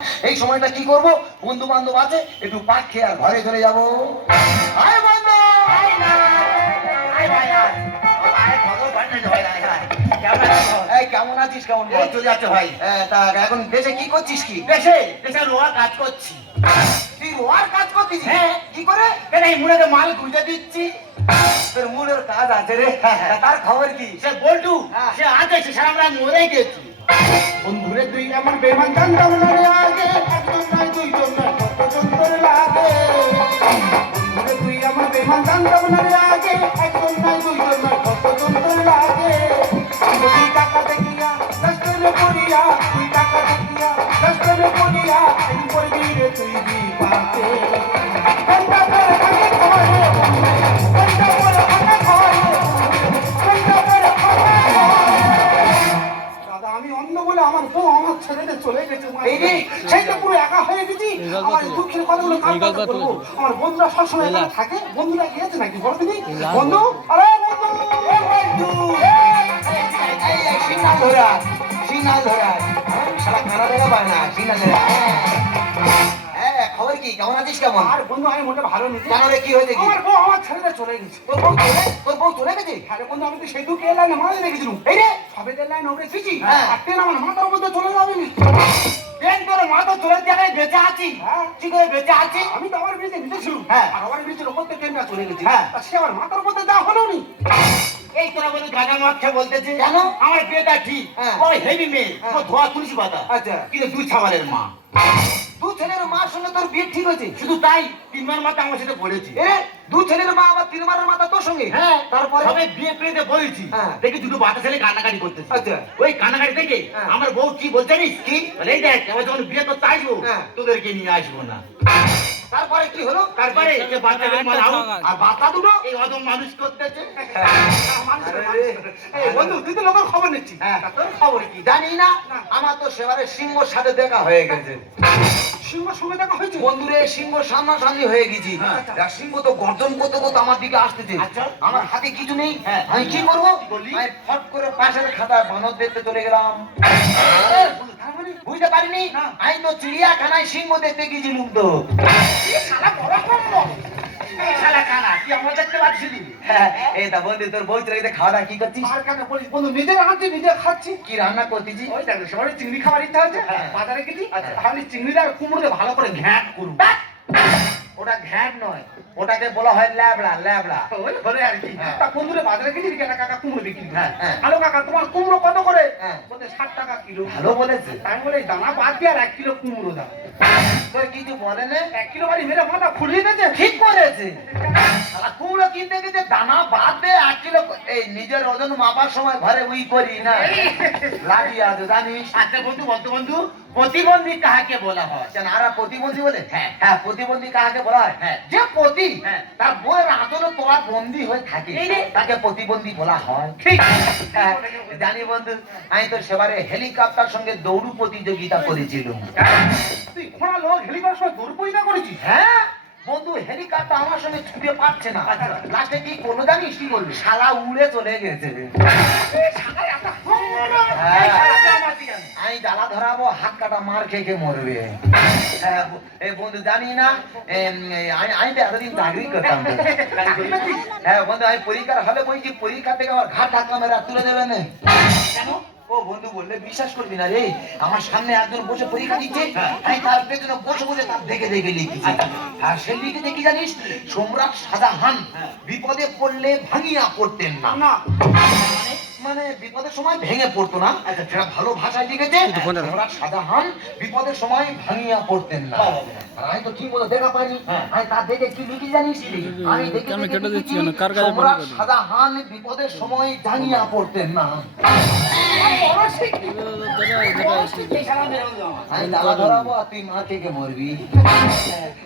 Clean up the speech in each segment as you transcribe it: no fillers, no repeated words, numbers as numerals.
এই সময়টা কি করব? বন্ধু বান্ধব আছে, একটু পাক খেয়ে আর ঘরে চলে যাবো। আয় বন্ধু, আয় না, আয় ভাই আয়। আয় খবর পান না ভাই আয় আয়। কেমন আছিস? এই কেমন আছিস? কেমন এই চলে যাচ্ছে ভাই। তা এখন দেশে কি করছিস? কি দেশে দেশে রোয়া কাজ করছি। তুই রোয়ার কাজ করছিস? হ্যাঁ। কি করে? কেন এই মুড়ে মাল গুঁজে দিচ্ছি। তোর মূলের কাজ আছে রে। তার খবর কি? সে বল্টু হ্যাঁ। সে আছে সে আমরা মরে গেছি। বন্ধুরে তুই আমার বেমান জানতাম না রে আগে, একজন নয় দুইজন নয় কতজন তোর লাগে। বন্ধুরে তুই আমার বেমান জানতাম না রে আগে, একজন নয় দুইজন নয় কতজন তোর লাগে। তুই টাকা দেখিয়া দশজনে পড়িয়া, তুই টাকা দেখিয়া দশজনে পড়িয়া, এই করবি রে তুই বিপাকে। ঘন্টা পরে ঘন্টা ঘরে, ঘন্টা পরে ঘন্টা ঘরে, ঘন্টা পরে ঘন্টা ঘরে। দাদা আমি অন্য বলে আমার বউ আমার ছেড়ে চলে গেছে। সেই তো পুরো একা হয়ে গেছি। আমার দুঃখের কথাগুলো কার কাছে বলবো? আমার বন্ধুরা সবসময় এখানে থাকে। বন্ধুরা গিয়েছে নাকি বলো তুমি? বন্ধু, আরে বন্ধু, বন্ধু সিগনাল ধরে আয়, সিগনাল ধরে আয়। শালা খানা দেখা পায় না, সিগনাল ধরে আয়। হ্যাঁ, খবর কি? কেমন আছিস? কেমন? আর বন্ধু আমি মোটে ভালো নেই। কেন রে, কি হয়েছে? কি আমার বউ আমার ছেড়ে চলে গেছে। তোর বউ চলে গেছে? আরে বন্ধু আমি তো সেই দুঃখে লাইনে মাঝে রেখেছিলাম। এই রে সবে লাইনে উঠে এসেছি। হ্যাঁ। আর ট্রেন আমার মাথার মধ্যে চলে যাবে নি। ট্রেন তোর মাথা চলে জায়গায় বেঁচে আছি। হ্যাঁ। কি করে বেঁচে আছি? আমি তো আমার ব্রিজে নিতেছিলাম। হ্যাঁ। আর আমার ব্রিজের উপর থেকে ট্রেনটা চলে গেছে। হ্যাঁ। তা সে আমার মাথার মধ্যে যা হলো নি। এই তোরা বলে গাঁজা মারছে বলতেছে। কেন? আমার বিয়েটা ঠিক। হ্যাঁ। ওই হেভি মেয়ে। হ্যাঁ। ও ধোয়া তুলসী পাতা। আচ্ছা। কিন্তু দুই ছাগলের মা। দু ছেলের মার সঙ্গে তোর বিয়ে ঠিক হয়েছে? শুধু তাই তিনবার মাথা আমার সাথে পড়েছি। এ, দু ছেলের মা আবার তিন মারের মাথা তোর সঙ্গে? হ্যাঁ তারপরে? সবে বিয়ে করে বলেছি। হ্যাঁ। দেখি দুটো বাচ্চা ছেলে কান্নাকাটি করতেছে। আচ্ছা। ওই কান্নাকাটি দেখে হ্যাঁ। আমার বউ কি বলছে জানিস? কি? বলে এই দেখ এবার যখন বিয়ে করতে আসবো হ্যাঁ। তোদেরকে নিয়ে আসবো না। তারপরে কি হলো? তারপরে যে বাচ্চাকে মারাও আর বাচ্চা দুটো? এই অদম মানুষ করতেছে। আরে, এই বন্ধু তুই তো লোকের খবর নিচ্ছিস। হ্যাঁ। তা তোর খবর কি? জানি না, আমার তো সেবারে সিংহর সাথে দেখা হয়ে গেছে। সিংহ সঙ্গে দেখা হয়েছে? বন্ধুরে সিংহ সামনাসামনি হয়ে গেছি। হ্যাঁ। দেখ, সিংহ তো গর্জন করতে করতে আমার দিকে আসতেছে। আচ্ছা। আমার হাতে কিছু নেই। হ্যাঁ। আমি কি করবো? কি করলি? আমি ফট করে পাশের খাতায় বানর দেখতে চলে গেলাম। তার মানে বুঝতে পারিনি, না। আমি তো চিড়িয়াখানায় সিংহ দেখতে গেছিলাম তো। এই শালা বড় কম। এই শালা কানা তুই আমার দেখতে পাচ্ছিলি? হ্যাঁ, এই তা বন্ধু, তোর বউ চলে গেছে, খাওয়া দাওয়া কি করছিস? আর কেন বলিস বন্ধু নিজে রাঁধছি নিজে খাচ্ছি। কি রান্না করতেছি? ওই দেখো সবারই চিংড়ি খাবার ইচ্ছা হচ্ছে। হ্যাঁ। বাজারে গেছি আচ্ছা। আমি চিংড়িটা আর কুমড়োকে ভালো করে ঘ্যাঁট করবো। ওটা ঘ্যাট নয়, ওটাকে বলা হয় ল্যাবড়া, ল্যাবড়া। ওই হলে আর কি। হ্যাঁ। তা বন্ধুরে বাজারে গেছি কেনা কাকা কুমড়ো বিক্রি করে। হ্যাঁ, হ্যাঁ। হ্যালো কাকা তোমার কুমড়ো কত করে? হ্যাঁ। বলতে 60 টাকা কিলো। ভালো বলেছে। আমি বলে দানা বাদ দিয়ে আর 1 কিলো কুমড়ো দাও। তোর কিছু বলে না? 1 কিলো বাড়ি মেরে মাথা ফুলিয়ে দিয়েছে। ঠিক করেছে। শালা কুমড়ো কিনতে গেছে, দানা বাদ দে 1 কিলো। এই নিজের ওজন মাপার সময় ঘরে উই করি না, লাগিয়ে আছে জানিস? আচ্ছা বন্ধু বলতো বন্ধু প্রতিবন্ধী কাহাকে বলা হয়? কেন আরা প্রতিবন্ধী বলে? হ্যাঁ। হ্যাঁ, প্রতিবন্ধী কাকে বলা হয়? হ্যাঁ। যে প্রতি হ্যাঁ। তার বইয়ের আদলে তোরা বন্দী হয়ে থাকে, এই রে। তাকে প্রতিবন্ধী বলা হয়। ঠিক। হ্যাঁ, জানি বন্ধু, আমি তো সেবারে হেলিকপ্টার সঙ্গে দৌড় প্রতিযোগিতা করেছিলাম। তুই খোঁড়া লোক হেলিকপ্টার সময় দৌড় পরিণা করেছিস? হ্যাঁ বন্ধু, হেলিকপ্টার আমার সঙ্গে ছুটে পারছে না। আচ্ছা। লাস্টে কি করলো জানিস? কি করলো? শালা উড়ে চলে গেছে। এই শালা এত খোঁড়া। হ্যাঁ। এই শালা তুই আমার দিকে আন। আমি জ্বালা ধরাবো, হাত কাটা মার খেয়ে মরবে। হ্যাঁ, এই বন্ধু জানি না, আমি তো এতদিন চাকরি করতাম তো। হ্যাঁ বন্ধু, আমি পরীক্ষার হলে বলছি, পরীক্ষা থেকে আমার ঘাট ধাক্কা মেরে আর তুলে দেবে না। কেন? ও বন্ধু, বললে বিশ্বাস করবি না রে, আমার সামনে একজন বসে পরীক্ষা দিচ্ছে, আমি তার পেছনে বসে বসে তার দেখে দেখে লিখেছি। আর সে লিখেছে কি জানিস? সম্রাট শাহজাহান বিপদে পড়লে ভাঙিয়া পড়তেন না। না। মানে বিপদের সময় ভেঙে পড়তো না, সেটা ভালো ভাষায় লিখেছে। সম্রাট শাহজাহান বিপদের সময় ভাঙিয়া পড়তেন না। আর আমি তো ঠিক মতো দেখা পাইনি, আমি তা দেখে কি লিখি জানিস? আমি দেখে দেখে লিখেছি, সম্রাট শাহজাহান বিপদের সময় ভাঙিয়া পড়তেন না। এই শালা মেরে বন্ধু আমার। আমি জ্বালা ধরাবো আর তুই মা থেকে মরবি।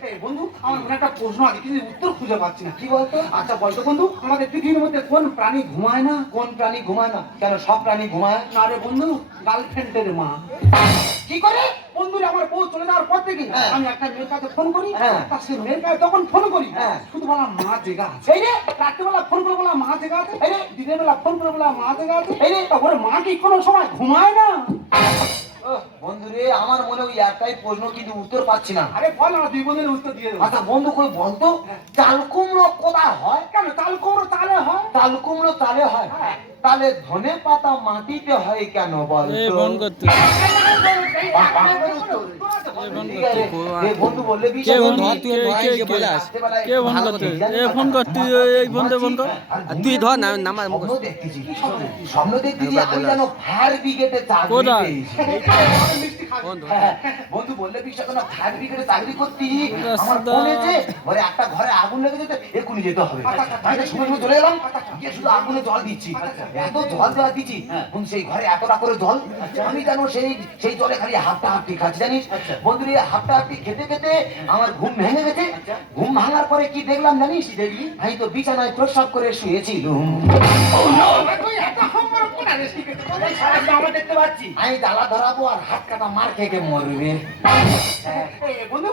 এই বন্ধু আমার মনে একটা প্রশ্ন আছে কিন্তু উত্তর খুঁজে পাচ্ছি না। কি বলতো? আচ্ছা বলতো বন্ধু আমাদের পৃথিবীর মধ্যে কোন প্রাণী ঘুমায় না? কোন প্রাণী ঘুমায় না? কেন সব প্রাণী ঘুমায়? না রে বন্ধু গার্লফ্রেন্ডের মা। কি করে? বন্ধুরা আমার বউ চলে যাওয়ার পর থেকে হ্যাঁ। আমি একটা মেয়ের কাছে ফোন করি, হ্যাঁ। তা সে মেয়ের কাছে যখন ফোন করি হ্যাঁ। শুধু বলা মা জেগা আছে। এই রে, রাত্রিবেলা ফোন করে বলা মা জেগা আছে। এই রে। দিনের বেলা ফোন করে বলা মা জেগা আছে। এই রে। তারপরে মা কি কোনো সময় ঘুমায় না? বন্ধুরে আমার মনে ওই একটাই প্রশ্ন কিন্তু উত্তর পাচ্ছি না। আরে বল না, দুই বন্ধুর উত্তর দিয়ে দেবো। আচ্ছা বন্ধু কই বলতো চাল কুমড়ো কোথায় হয়? কেন চাল কুমড়ো চালে হয়? চাল কুমড়ো চালে হয়, তাহলে ধনে পাতা মাটিতে হয় কেন বলতো? বন্ধু বললে কে ফোন করতে? ফোন করতে এই ফোন দে ফোন কর। তুই ধর না নাম্বার স্বপ্ন দেখতেছি, স্বপ্ন দেখতেছি আমি যেন ফায়ার ব্রিগেডে চাকরি কোথায়? পেয়েছি। হ্যাঁ, বন্ধু বললে বিশ্বাস করো না, ফায়ার ব্রিগেডে চাকরি করতে আমার ফোন এসে ঘরে একটা ঘরে আগুন লেগে যেতে এক্ষুনি যেতে হবে। তাই তো সময় চলে গেলাম, গিয়ে শুধু আগুনে জল দিচ্ছি, এত জল দেওয়া দিচ্ছি বন্ধু, সেই ঘরে এতটা করে জল, আমি যেন সেই জলে খালি হাফটা হাফটি খাচ্ছি জানিস বন্ধু। এই হাফটা হাফটি খেতে খেতে আমার ঘুম ভেঙে গেছে। ঘুম ভাঙার পরে কি দেখলাম জানিস? ভাই তো বিছানায় প্রস্রাব করে শুয়েছিল। আমি জ্বালা ধরাবো আর হাত কাটা মার খেয়ে মরবে। বন্ধু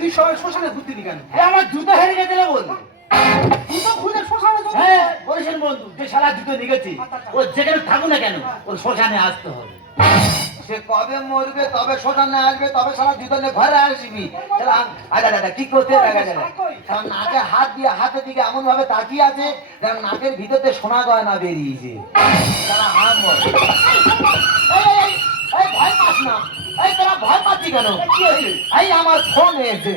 তুই শ্মশানে ঘুরতে নি কেন? আমার জুতো হেরে গেছে রে বন্ধু। জুতো খুঁজে শ্মশানে যাবি? হ্যাঁ বলেছেন বন্ধু, যে শালা জুতো নিয়েছি ও যেখানে থাকুক না কেন ওর শ্মশানে আসতে হবে। সে কবে মরবে তবে শ্মশানে আসবে, তবে শালা জুতো নিয়ে ঘরে আসবি। আচ্ছা কি করতে নাকে হাত দিয়ে হাতের দিকে এমন ভাবে তাকিয়ে আছে যেন নাকের ভিতরে সোনা গয়না বেরিয়েছে। তারা হাম বল। এই ভয় পাস না, এই তোরা ভয় পাচ্ছি কেন? এই আমার ফোন এসে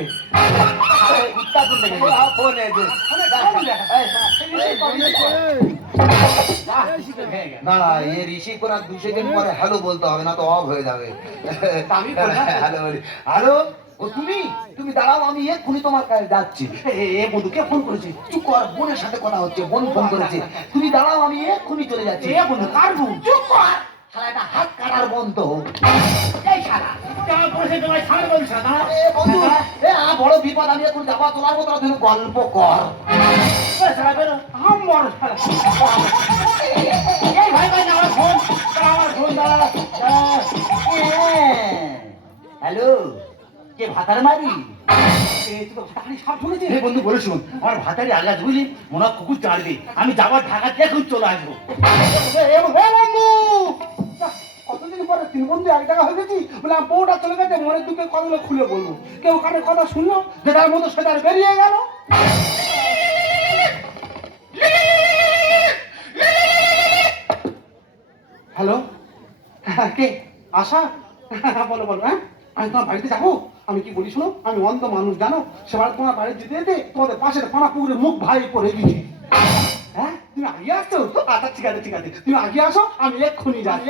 ফোন এসে না না, এ রিসিভ করার 2 সেকেন্ড পরে হ্যালো বলতে হবে, না তো অফ হয়ে যাবে। হ্যালো বলি, হ্যালো ও তুমি তুমি দাঁড়াও, আমি এক্ষুনি তোমার কাছে যাচ্ছি। এ বন্ধুকে ফোন করেছি, চুপ কর, বোনের সাথে কথা হচ্ছে, বোন ফোন করেছে, তুমি দাঁড়াও আমি এক্ষুনি চলে যাচ্ছি। এ বন্ধু কার বোন? চুপ কর, শালা এটা হাত কাটার বোন তো। এই শালা বন্ধু, বড় বিপদ, আমি এখন যাবা তোলার মতো তুমি গল্প কর। হ্যালো, কে ভাতার মারি? বন্ধু বলে শুনুন, আমার ভাতারি আল্লাহ বুঝলি মনে হয় কুকুর চাড়বে, আমি যাবার ঢাকা দেখুন চলে আসবো। কতদিন পরে 3 বন্ধু এক জায়গা হয়ে গেছি, বলে বউটা চলে গেছে, মনের দুঃখে কথাগুলো খুলে বলবো। কেউ কানে কথা শুনলো, যেটার মতো সেটা বেরিয়ে গেল। হ্যালো, কে? আশা? বলো বলো। হ্যাঁ, আমি তোমার বাড়িতে যাবো। আমি কি বলি শোনো, আমি অন্ধ মানুষ জানো, সেবার তোমার বাড়ি যেতে যেতে তোমাদের পাশের পানা পুকুরে মুখ ভাই করে গেছি। হ্যাঁ, তুমি আগে আসছো? আচ্ছা ঠিক আছে ঠিক আছে, তুমি আগে আসো, আমি এক্ষুনি যাই।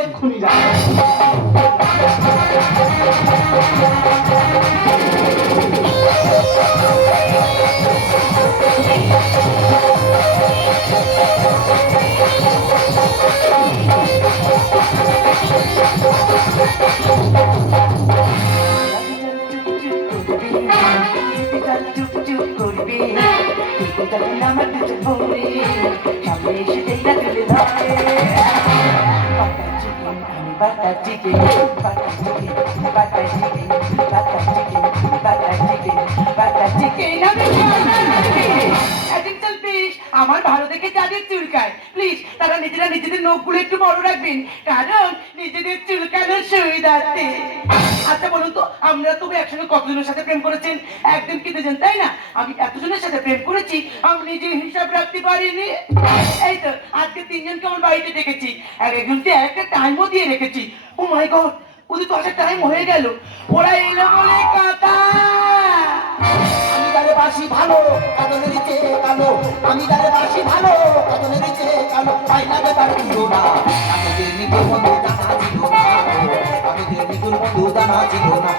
আমার ভালো দেখে যাদের চুলকায় প্লিজ তারা নিজেরা নিজেদের নখগুলো একটু বড় রাখবেন, কারণ নিজেদের চুলকানোর সুবিধার্থে। আচ্ছা বলুন তো, আমরা তবু একসঙ্গে কতজনের সাথে প্রেম করেছেন? একদিন কি দুজন, তাই না? আমি এতজনের সাথে প্রেম করেছি আমি নিজে হিসাব রাখতে পারিনি। এই তো আজকে 3 জনকে আমার বাড়িতে ডেকেছি, একজনকে একটা টাইমও দিয়ে রেখেছি। ও মাই গড, ওদের তো আসার টাইম হয়ে গেল, ওরা এলো বলে কথা। আমি তারে বাসি ভালো কাজলের চেয়ে কালো, আমি তারে বাসি ভালো কাজলের চেয়ে কালো, আইনাকে তার দিল না, আমি যে নিতুর বন্ধু জানা ছিল না, আমি যে নিতুর বন্ধু জানা ছিল না,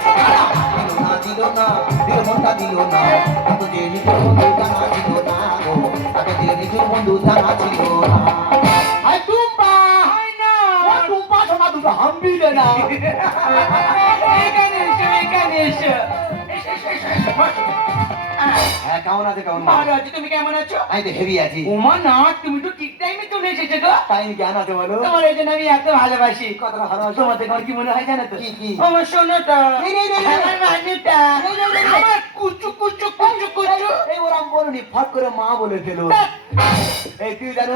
দিল না দিল মনটা দিল না, আমি যে নিতুর বন্ধু জানা ছিল না, তাকে যে নিতুর বন্ধু জানা ছিল না। আই টুম্পা, হয় না, ও টুম্পা শোনা দুটো হাম্বি দে না। এখানে এসো। হ্যাঁ কেমন আছে কেমন ভালো আছি, তুমি কেমন আছো? আমি তো হেভি আছি। ওমা না, তুমি তো ঠিক টাইমে চলে এসেছো গো। টাইম কেন আছে বলো? তোমার এই জন্য আমি এত ভালোবাসি। কতটা ভালোবাসো? তোমার দেখে আমার কি মনে হয় জানো তো? কি? আমার সোনাটা, এই, আমার মানুটা, এই, আমার কুচু কুচু কুচু কুচু। এই ওরা বলনি, ফট করে মা বলে ফেলো। এই তুই জানো,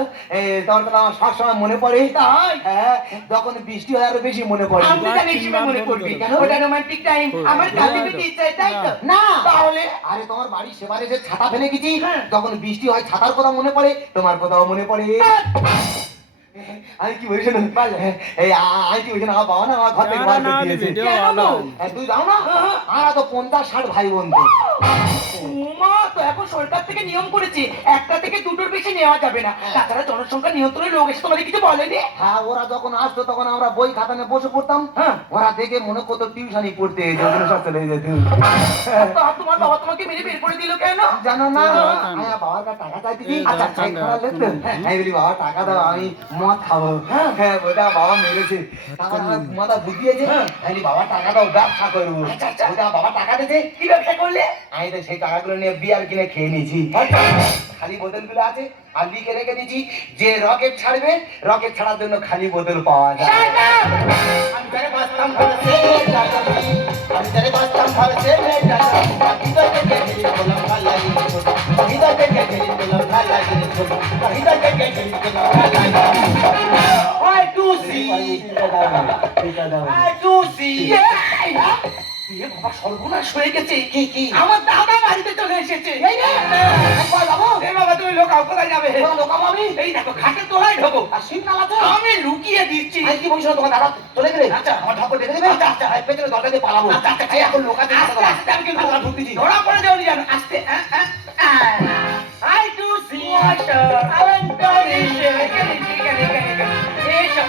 তোমার কথা আমার সবসময় মনে পড়ে। তাই? হ্যাঁ, যখন বৃষ্টি হয় আরো বেশি মনে পড়ে। আমি জানি এই সময় মনে পড়বে কেন? ওটা রোমান্টিক টাইম, আমার কাছে পেতে ইচ্ছা হয়, তাই তো? না তাহলে আরে তোমার বাড়ি সেবারে যে ছাতা ফেলে গেছি, হ্যাঁ। যখন বৃষ্টি হয় ছাতার কথা মনে পড়ে, তোমার কথাও মনে পড়ে। আমি কি বলছি না, এই আমি কি বলছি না, আমার বাবা না আমার ঘর থেকে বার করে দিয়েছে। ভিডিও কেন? ভালো। তুই যাও না, আমরা তো 50-60 ভাই বন্ধু। ওমা, তো এখন সরকার থেকে নিয়ম করেছে একটা থেকে দুটোর বেশি নেওয়া যাবে না। তাছাড়া জনসংখ্যা নিয়ন্ত্রণের লোক এসে তোমাদের কিছু বলেনি? হ্যাঁ, ওরা যখন আসতো তখন আমরা বই খাতা নিয়ে বসে পড়তাম। হ্যাঁ। ওরা দেখে মনে করতো টিউশনই পড়তে এসে, ওখানে সব চলে যেত। তো তোমার বাবা তোমাকে মেরে বের করে দিল কেন? জানো না, আমি আমার বাবার কাছে টাকা চাইতেছি। এই আচ্ছা, দাঁড়ান, খারাপ লাগতো। আমি বলি, বাবা টাকা দাও, আমি মদ খাবো। হ্যাঁ, ওটা বাবা মেরেছে। টাকা মাথা বুঝিয়েছে। আমি বলি, বাবা টাকা দাও, ব্যবসা করবো। ওটা বাবা টাকা দিয়েছে। কি ব্যবসা করলে? আমি তো সেই টাকাগুলো নিয়ে বিয়ার কিনে খেয়ে নিয়েছি। খালি বোতলগুলো আছে আর লিখে রেখে দিয়েছি, যে রকেট ছাড়বে, রকেট ছাড়ার জন্য খালি বোতল পাওয়া যায়। আমি যারে বাঁচতাম ভালো সে মেয়েটাকে, আমি যারে বাঁচতাম ভালো সে মেয়েটাকে, হৃদয় থেকে ঘিরে বললাম ভালো লাগে, হৃদয় থেকে ঘিরে বললাম ভালো লাগে, হৃদয় থেকে ঘিরে বললাম ভালো লাগে। I do see, I do see. এ বাবা, সর্বনাশ হয়ে গেছে। কি? আমার দাদা বাড়িতে চলে এসেছে। এই রে, একবার যাবো। এ বাবা, তুমি লোকাও, কোথায় যাবে? কোথায় লোকাবো আমি? এই দেখো, খাটের তলায় ঢোকো। আর শীতকাল আছে। আমি লুকিয়ে দিচ্ছি। আমি কি বলছি, তোমার দাদা চলে গেলে আচ্ছা। আমার ঠাকুর দেখে দেবে। আচ্ছা, আচ্ছা। পেছনে দরজা দিয়ে পালাবো। আচ্ছা, আচ্ছা। এই এখন লোক আছে, আস্তে আস্তে আমি কিন্তু আমরা ঢুকতেছি। ধরা পড়ে যাওনি জানো। আস্তে। I do see water. এসো।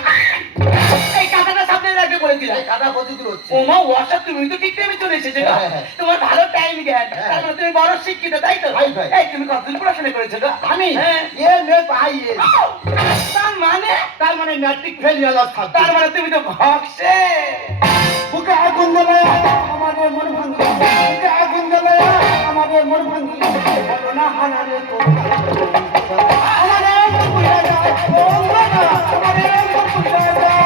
এই কাঁটাটা সামনে রাখবে বলেছিলাম। কাদা প্রতিকূল হচ্ছে। ওমা, ওয়াশা, তুমি তো ঠিক টাইমে চলে এসেছো গো। হ্যাঁ, হ্যাঁ। তোমার ভালো টাইম জ্ঞান। হ্যাঁ। তার মানে তুমি বড় শিক্ষিত, তাই তো? ভাই, ভাই। এই, তুমি কতদিন পড়াশোনা করেছো গো? আমি হ্যাঁ। এ মে পাই এ। তার মানে ম্যাট্রিক ফেল ইয়ালাস থাকবে। তার মানে তুমি তো ভক্সে। বুকে আগুন জ্বলে আমাদের মন ভাঙি, বুকে আগুন জ্বলে আমাদের মন ভাঙি, বলো না হানারে আমাদের মন পুড়ে যায়, বলো না আমাদের মন পুড়ে যায়।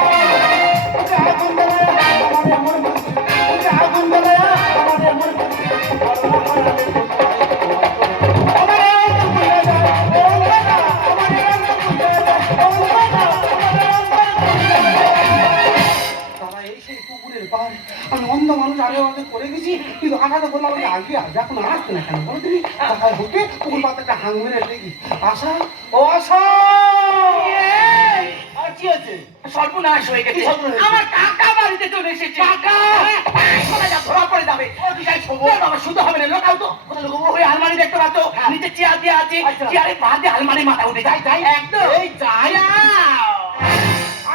বুকে আগুন জ্বলে আমাদের মন ভাঙি, বুকে আগুন জ্বলে আমাদের মন ভাঙি, বলো না হানারে আমাদের মন পুড়ে যায়, বলো না আমাদের মন পুড়ে যায়, বলো না আমাদের মন পুড়ে যায়। তারা এই সেই পুকুরের পার, আমি অন্ধ মানুষ আগে আমাদের করে গেছি, কিন্তু আঘাত করলাম আমি আগে এখন আসতে না কেন বলো তুমি? কোথায় ঢুকে পুকুর পাতে একটা হাং মেরে দেখি, আশা ও আশা। আর কি আছে? সর্বনাশ হয়ে গেছে। কি সর্বনাশ হয়েছে? আমার কাকা বাড়িতে চলে এসেছে। কাকা ধরা পড়ে যাবে। বাবা, শুধু হবে না, লোকাও তো। কোথায় লোকাবো? ওই আলমারি দেখতে পাচ্ছ, নিচে চেয়ার দিয়ে আছে। আচ্ছা। চেয়ারে পা দিয়ে আলমারি মাথা উঠে যায়। যাই। একদম। এই যাই।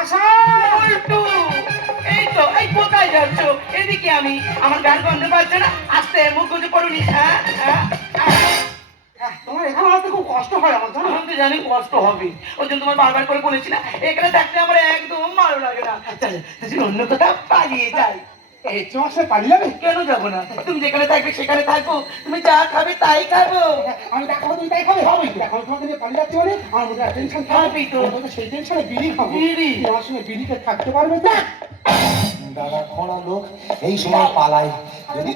আশা উল্টু। এই তো, এই কোথায় যাচ্ছ? এদিকে আমি, আমার গান গন্ধ পাচ্ছে না। আস্তে, মুখ গুজে পড়ুনি। তোমার এখানে আসতে খুব কষ্ট হয় আমার, জানো? আমি তো জানি কষ্ট হবে, ওই জন্য তোমার বারবার করে বলেছি না, এখানে থাকতে আমার একদম ভালো লাগে না। চল, তুই অন্য কোথাও পালিয়ে যাই। এই তোমার সাথে পালিয়ে যাবে? কেন যাবো না? তুমি যেখানে থাকবে সেখানে থাকবো, তুমি যা খাবে তাই খাবো। আমি টাকা তুমি তাই খাবে? হবে। দেখো তোমাকে নিয়ে পালিয়ে যাচ্ছি মানে আমার মধ্যে টেনশন হবে তো। সেই টেনশনে বিড়ি খাবো। বিড়ি? তুমি আমার সঙ্গে বিড়িতে থাকতে পারবে তো? দাদা খোঁড়া লোক এই সময় পালায়, যদি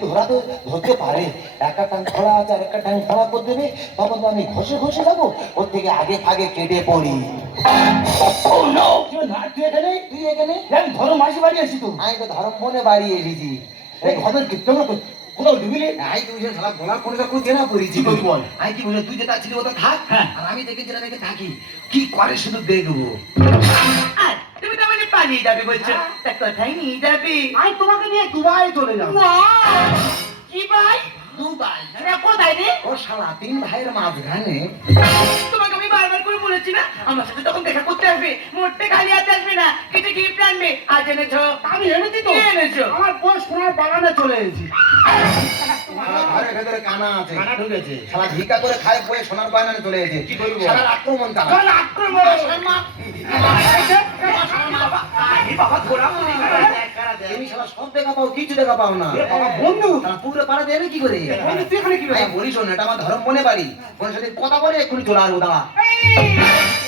ধরতে পারে, একটা টান খোঁড়া আছে আর একটা টান খোঁড়া করে দেবে, তখন তো আমি ঘষে ঘষে যাবো, ওর থেকে আগে ফাগে কেটে পড়ি। তুই এখানে? তুই এখানে? আমি ধরো মাসি বাড়ি আছি তো। আমি তো ধরম মনে বাড়ি এসেছি। এই ঘরের কীর্তন কোথাও ঢুকিলে? আই তুই যে শালা গলার কোনটা খুব চেনা পড়েছি। কি করবি বল? আই কি বলে, তুই যেটা ছিলি ওটা থাক, আর আমি দেখেছিলাম একে থাকি, কি করে শুধু দেখবো। আর তুমি তো আমাকে পালিয়ে যাবে বলছো, তা কোথায় নিয়ে যাবে? আমি তোমাকে নিয়ে দুবাই চলে যাবো। ওয়াও! কি ভাই? দুবাই? এটা কোথায় রে? ও শালা 3 ভাইয়ের মাঝখানে। তোমাকে আমি বারবার করে বলেছি না, আমার সাথে তখন দেখা করতে আসবে, মোটে খালি হাতে আসবে না, কিছু গিফট আনবে। আজ এনেছো? আমি এনেছি তো। কি এনেছো? আমার বই সোনার বাগানে চলে এসেছি। শালা ঘরের ভেতরে কানা আছে, কানা ঢুকেছে। শালা ভিক্ষা করে খায় বয়ে সোনার বাগানে চলে গেছে। কি করবো? শালার আক্রমণ চালা। কাল আক্রমণ। বাবা ঘোরা পড়ে গেল। তুমি শালা সব দেখা পাও, কিছু দেখা পাও না। এ বাবা, বন্ধু। শালা পুকুরে পাড়া দেবে কি করে? বন্ধু, তুই এখানে কি করে? আমি বলি শোন, এটা আমার ধর্ম মনে বাড়ি, ওর সাথে কথা বলে এক্ষুনি চলে আসবো, দাঁড়া।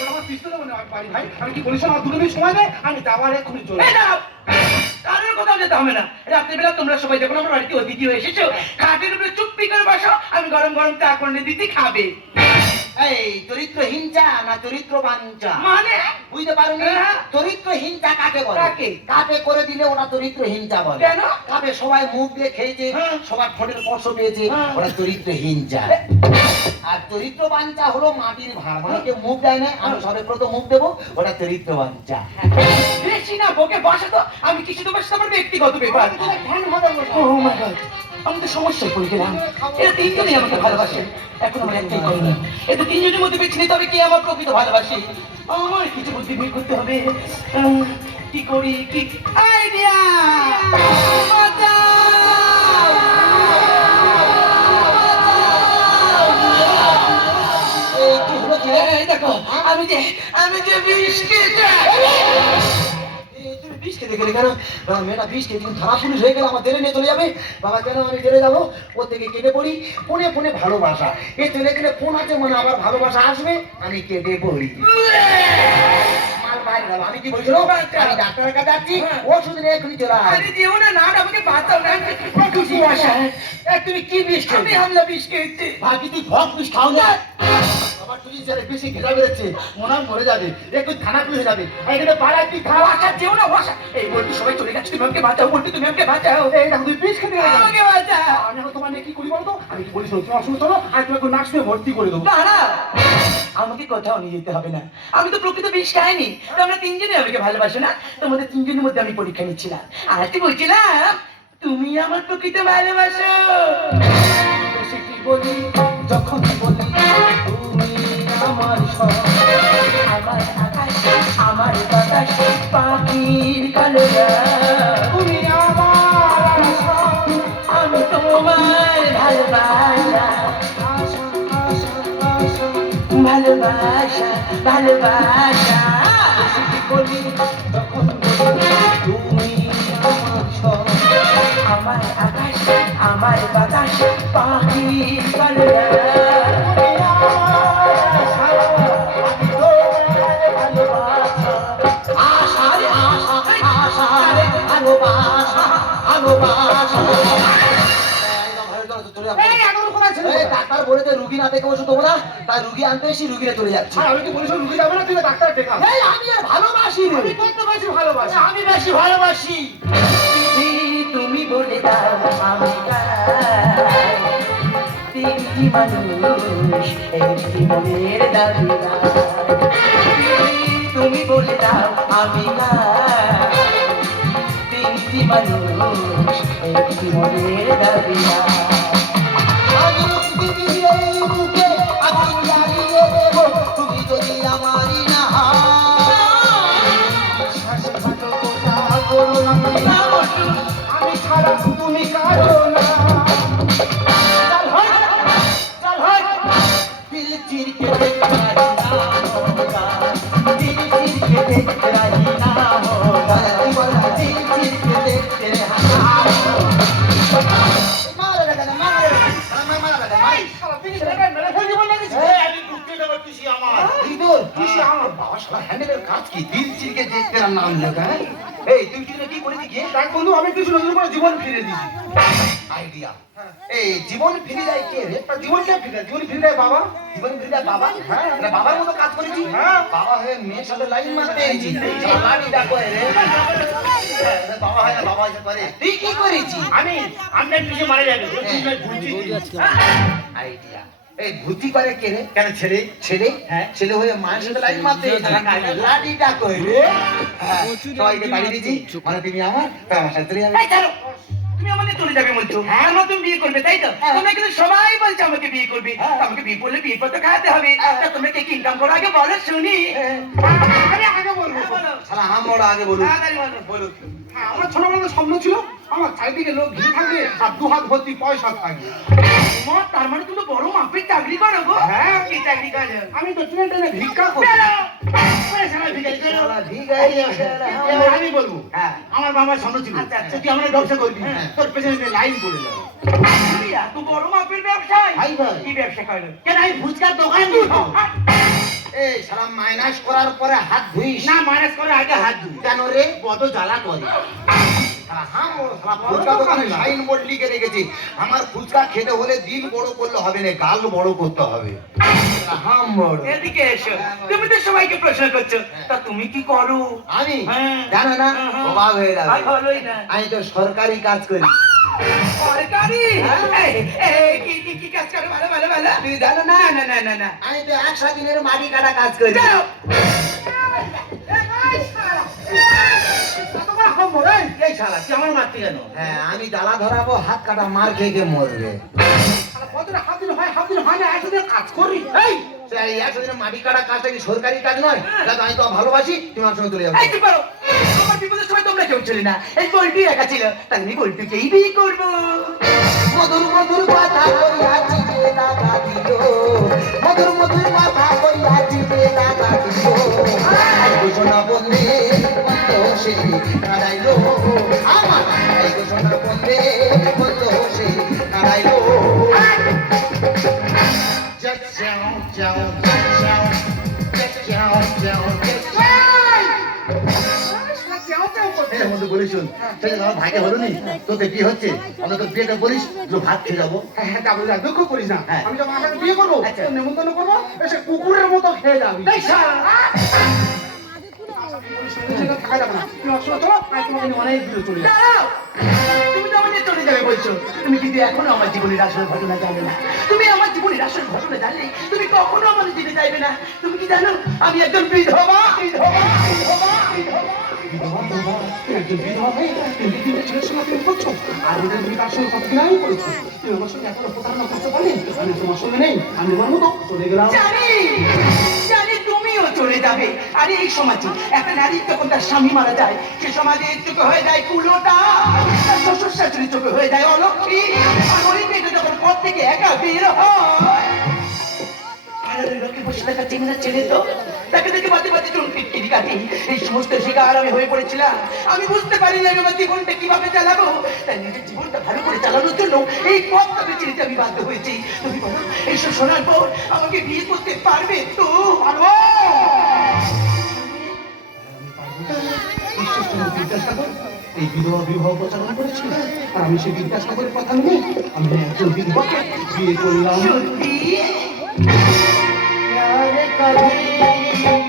ওর আমার পিস্তল দেবো না, আমি পারি ভাই। আমি কি বলিস, আমার 2 মিনিট সময় দে, আমি যাওয়ার এক্ষুনি চলে এই দাঁড়াও, কারোর কোথাও যেতে হবে না। রাত্রিবেলা তোমরা সবাই যখন আমার বাড়িতে অতিথি হয়ে এসেছো, খাটের উপরে চুপি করে করে বসো, আমি গরম গরম চা করে দিতে খাবে। এই চরিত্রহীন চা না চরিত্রবান চা? মানে বুঝতে পারোনি? হ্যাঁ। চরিত্রহীন চা কাকে বলে? কাকে? কাপে করে দিলে ওটা চরিত্রহীন চা বলে। কেন? কাপে সবাই মুখ দিয়ে খেয়েছে, হ্যাঁ। সবার ঠোঁটের স্পর্শ পেয়েছে, হ্যাঁ। ওটা চরিত্রহীন চা। আর চরিত্রবান চা হলো মাটির ভাড়, মানে কেউ মুখ দেয় না, আমি সবে প্রথম মুখ দেবো, ওটা চরিত্রবান চা। বেশি না বকে বসে তো, আমি কিছু তোমার সাথে আমার ব্যক্তিগত ব্যাপার। Oh my God, আমি তো সমস্যায় পড়ে গেলাম। এরা তিনজনই আমাকে ভালোবাসে, এখন আমার একটাই করেনি, এতে তিনজনের মধ্যে বেছে নিতে হবে কে আমার প্রকৃত ভালোবাসে। আমার কিছু বুদ্ধি বের করতে হবে। কি করি, কি আইডিয়া? এই কি হলো কি রে? দেখো, আমি যে বিষ খেয়েছি। এই তুমি বিষ খেতে গেলে কেন? বাবা, মেয়েটা বিষ খেয়ে তুমি থানা পুলিশ হয়ে গেলে আমার জেলে নিয়ে চলে যাবে। বাবা কেন আমি জেলে যাবো? ওর থেকে কেটে পড়ি, ফোনে ফোনে ভালোবাসা। এ চলে গেলে ফোন আছে মানে আবার ভালোবাসা আসবে, আমি কেটে পড়ি। মাল বাইরে গেল। আমি কি বলছিল? আমি ডাক্তারের কাছে যাচ্ছি, ওষুধ নিয়ে এখনই চলে আয়। আরে যেও না, না আমাকে বাঁচাও না। তুমি কি বিষ আমি খেয়েছো? হামলা বিষ খেয়েছি। ভাবি তুই ভক বিষ খাও না। আমার তুই ছেলে বেশি ঘেরা বেরোচ্ছে, মনে হয় মরে যাবে, একটু থানা পুলিশে যাবে। আর এখানে পাড়ায় তুই খাওয়া। বাসা যেও না, বাসা। এই বলতে সবাই চলে গেছে, তুমি আমাকে বাঁচাও, বলতে তুমি আমাকে বাঁচাও। এই দেখো তুই বিষ খেতে গেলে। আমাকে বাঁচাও। আমি এখন তোমার নিয়ে কি করি বলতো? আমি কি বলি শোনো, তুমি অসুস্থ হলো আর তোমাকে নার্সিংহোমে ভর্তি করে দেবো। দাঁড়া, আমাকে কোথাও নিয়ে যেতে হবে না, আমি তো প্রকৃত বিষ খাইনি। তোমরা তিনজনই আমাকে ভালোবাসো না, তোমাদের তিনজনের মধ্যে আমি পরীক্ষা নিচ্ছিলাম, আর কি বলছিলাম তুমি আমার প্রকৃত ভালোবাসো। বেশি কি বলি যখন বলি তুমি আমার সব। আমার আকাশ, আমার বাতাস, পাখির কালোরা, তুমি আমার সব। আমি তোমার ভালোবাসা, আশা, আশা, আশা। ভালোবাসা, ভালোবাসা। বেশি কি বলি যখন বলি তুমি আমার সব। আমার আকাশ, আমার বাতাস, পাখির কালোরা, তুমি আমার আশা, আমি তোমার ভালোবাসা। আশা রে আশা, আশা রে ভালোবাসা, ভালোবাসা। এই ডাক্তার বলেছে রুগী না দেখে বসে তোমরা, তাই রুগী আনতে এসে রুগীরা চলে যাচ্ছে। আমি কি বলিস রুগী যাবে না, তুই ডাক্তার ডেকা। এই আমি আর ভালোবাসি রে। আমি কত বেশি ভালোবাসি। আমি বেশি ভালোবাসি। তুমি বলে দাও আমি কার, তিনটি মানুষ একটি মনের দাবিদার। তুমি বলে দাও আমি কার, তিনটি মানুষ একটি মনের দাবিদার। আমি পৃথিবীর এই বুকে আগুন জ্বালিয়ে দেব, তুমি যদি আমারই না হও। শ্বাসঘাতকতা করো না তুমি, আমি ছাড়া তুমি কারো না। চল হট, চল হট। দিল চিরকে দেখতে রাজি না হোগা, দিল চিরকে দেখতে রাজি না হোগা, দিল চিরকে দেখতে রাজি না হোগা। মারা বেটা, মারা বেটা, মারা বেটা, মাই। আমি ঢুকতে দেবো তুই আমার। ইঁদুর, কিসে আমার বাবা শালা হ্যান্ডেলের কাজ কি? দিল চিরকে দেখতে রার নাম লেখা, হ্যাঁ? এই তুই কি করেছি কি? দেখ বন্ধু, আমি কিছু নতুন করে জীবন ফিরে দিয়েছি। আইডিয়া। এই জীবন ফিরে যায় কে রে? তা জীবনকে ফিরে, জীবন ফিরে দেয় বাবা। জীবন ফিরে যায় বাবা? হ্যাঁ। এটা বাবার মতো কাজ করেছি? হ্যাঁ। বাবা হয়ে মেয়ের সাথে লাইন মারতে এসেছি। লাঠিটা করে রে। বাবা হয় না, বাবা এসে করে। তুই কি করেছি? আমি কিছু মারা যাবে আইডিয়া। এই ভূতি করে কে রে? কেন ছেড়ে? ছেলে? হ্যাঁ। ছেলে হয়ে মায়ের সাথে লাইন মারতে এসেছি। লাঠিটা করে রে। হ্যাঁ, সবাইকে তাড়িয়ে দিয়েছি। মানে তুমি আমার, তো আমার সাথে চলে যাবে। এই ছাড়ো, তুমি আমাকে চলে যাবে বলছো, আমার তুমি বিয়ে করবে তাই তো? তোমরা কিন্তু সবাই বলছো আমাকে বিয়ে করবে, তা আমাকে বিয়ে করলে বিয়ে করতে খাওয়াতে হবে। তা তোমরা কে ইনকাম করো আগে বলো শুনি। আমি আগে বলবো। বলো, শালা আমরা আগে বলুন। তাড়াতাড়ি বলো। বলো। হ্যাঁ, আমার ছোটবেলার স্বপ্ন ছিল আমার চারিদিকে লোক ঘিরে থাকবে আর দু হাত ভর্তি পয়সা থাকবে। মা, তার মানে তুমি বড় মাপের চাকরি করো গো? হ্যাঁ। কি চাকরি করো? আমি তো ট্রেনে ট্রেনে ভিক্ষা করি। বেরো। শালা ভিখারি, শালা। এবার আমি বলবো, হ্যাঁ। আমার বাবার স্বপ্ন ছিল আচ্ছা, আচ্ছা। তুই আমার ব্যবসা করবি, হ্যাঁ। তোর পেছনে লাইন করে যাবে। তুমি এত বড় মাপের ব্যবসায়? ভাই ভাই। কি ব্যবসা করো? কেন আমি ফুচকার দোকান দিব? এই শালা মাইনাস করার পরে হাত ধুইস না, মাইনাস করে আগে হাত ধুই। কেন রে? কত জ্বালা করে। ফুচকা দোকানে সাইনবোর্ড লিখে রেখেছি, আমার ফুচকা খেতে হলে দিল বড় করলে হবে না, গাল বড় করতে হবে। হাম বড়। এদিকে এসো, তুমি তো সবাইকে প্রশ্ন করছো, তা তুমি কি করো? আমি হ্যাঁ। জানো না, অবাক হয়ে যাবে, আর বলোই না। আমি তো সরকারি কাজ করি। সরকারি? হ্যাঁ। এই, কি কাজ করো? ভালো ভালো ভালো। তুই জানো না, না। আমি তো 100 দিনের মাটি কাটা কাজ করি। যাও। এই শালা তুই আমার মারতে কেন? হ্যাঁ, আমি জ্বালা ধরাবো, হাত কাটা মার খেয়ে খেয়ে মরবে। কতটা হাত দিন হয় না, একদিন কাজ করি। এই এই 100 দিনের মাটি কাটা কাজটা কি সরকারি কাজ নয়? দাদা, আমি তো ভালোবাসি, তুমি আমার সঙ্গে চলে যাবো। এই চুপ করো। আমার বিপদের সময় তোমরা কেউ ছিলে না, এই বল্টু একা ছিল, তাই আমি বল্টুকেই বিয়ে করবো। মধুর মধুর কথা কইয়া চিঠি দাগা দিল, মধুর মধুর কথা কইয়া চিঠি দাগা দিল, এই ঘোষণা বন্দে বন্ধ সে কারাইলো আমার, এই ঘোষণা বন্দে বন্ধ সে কারাইলো। এর মধ্যে বলিস শোন, সেই আমার ভাইকে হলো নি, তোকে কি হচ্ছে? আমরা তো বিয়েতে বলিস যে ভাত খেয়ে যাবো। হ্যাঁ, যাবো, যা, দুঃখ করিস না। আমি যখন আমাকে বিয়ে করবো, তোর নেমন্তন্ন করবো, এসে কুকুরের মতো খেয়ে যাবি। এই শালা! থাকা যাবে না। তুমি অসুস্থ চলো, আমি তোমাকে নিয়ে অনেক দূরে চলে যাবো। দাঁড়াও। তুমি তো আমাদের চলে যাবে বলছো, তুমি কিন্তু এখনো আমার জীবনের আসল ঘটনা জানো না। তুমি আমার জীবনের আসল ঘটনা জানলে তুমি কখনো আমার যেতে চাইবে না। তুমি কি জানো আমি একজন বিধবা? একজন বিধবা হয়ে তুমি তিনটে ছেলের সঙ্গে প্রেম করছো, আর ওদের তুমি তার সঙ্গে কথা কিনাই করেছো। তুমি আমার সঙ্গে এখনো প্রতারণা করতে পারলে, আমি তোমার সঙ্গে নেই, আমি আমার মতো চলে গেলাম। জানি তুমিও চলে যাবে। আরে এই সমাজে একটা নারী যখন তার স্বামী মারা যায়, সে সমাজে চোখে হয়ে যায় কুলোটা, তার শ্বশুর শাশুড়ি চোখে হয়ে যায় অলক্ষী, আর ওই মেয়েটা যখন পথ থেকে একা বের হয়, আর ওই লোকে বসে থাকা চেনা ছেলে তো তাকে দেখে বাজে চুন পিটকিরি কাটি। এই সমস্ত শিকার আমি হয়ে পড়েছিলাম। আমি বুঝতে পারি না আমি আমার জীবনটা কিভাবে চালাবো, তাই নিজের জীবনটা ভালো করে চালানোর জন্য এই পথটা বেছে নিতে আমি বাধ্য হয়েছি। তুমি বলো, এইসব শোনার পর আমাকে বিয়ে করতে পারবে তো? ঈশ্বরচন্দ্র বিদ্যাসাগর এই বিধবা বিবাহ প্রচারণা করেছিল, আর আমি সেই বিদ্যাসাগরের কথা নিয়ে আমি একজন বিধবাকে বিয়ে করলাম। সত্যি? प्यार कभी